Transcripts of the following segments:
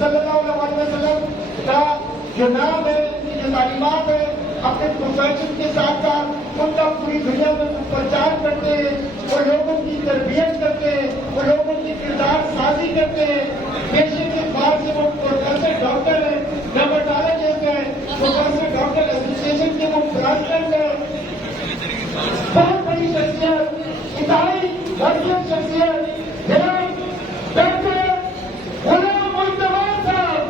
सल्लल्लाहु अलैहि वसल्लम का जो नाम है, उनकी जो तालीमात है, अपने प्रोफेशन के साथ साथ उनका पूरी दुनिया में प्रचार करते हैं, वो लोगों की तरबियत करते हैं, वो लोगों की किरदार साजी करते हैं। पेशे के बाद से वो प्रोफेसर डॉक्टर है, डर्मेटोलॉजिस्ट है, प्रोफेसर डॉक्टर एसोसिएशन के वो प्रेसिडेंट है। बहुत बड़ी शख्सियत, इंतहाई बरकत शख्सियत डॉक्टर गुलाम मुस्तफा साहब।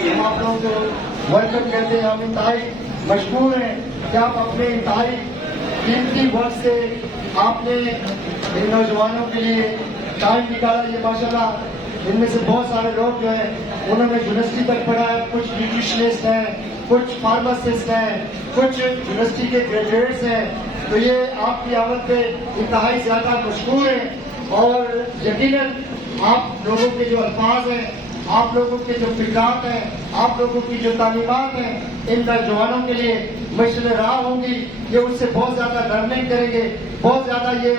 हम आप लोगों को वेलकम कहते हैं। हम इंतहाई मशहूर हैं कि आप अपने इंतहाई कीमती वक्त से आपने इन नौजवानों के लिए टाइम निकाला। ये माशाल्लाह इनमें से बहुत सारे लोग जो हैं उन्होंने यूनिवर्सिटी तक पढ़ा है, कुछ न्यूट्रिशनिस्ट हैं, कुछ फार्मासिस्ट हैं, कुछ यूनिवर्सिटी के ग्रेजुएट्स हैं। तो ये आपकी आमद पे इंतहाई ज्यादा मशहूर है और यकीनन आप लोगों के जो अल्फाज हैं, आप लोगों के जो फिक्रात हैं, आप लोगों की जो तालीमात हैं, इन नौजवानों के लिए मशल राह होंगी। ये उनसे बहुत ज्यादा लर्निंग करेंगे, बहुत ज्यादा ये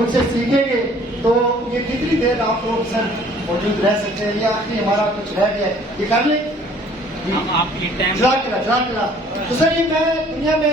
उनसे सीखेंगे। तो ये कितनी देर आप लोग सर मौजूद रह सकते हैं? ये आखिरी हमारा कुछ रह गया है, ये कर लें। आपकी टाइम तो सर ये मैं दुनिया में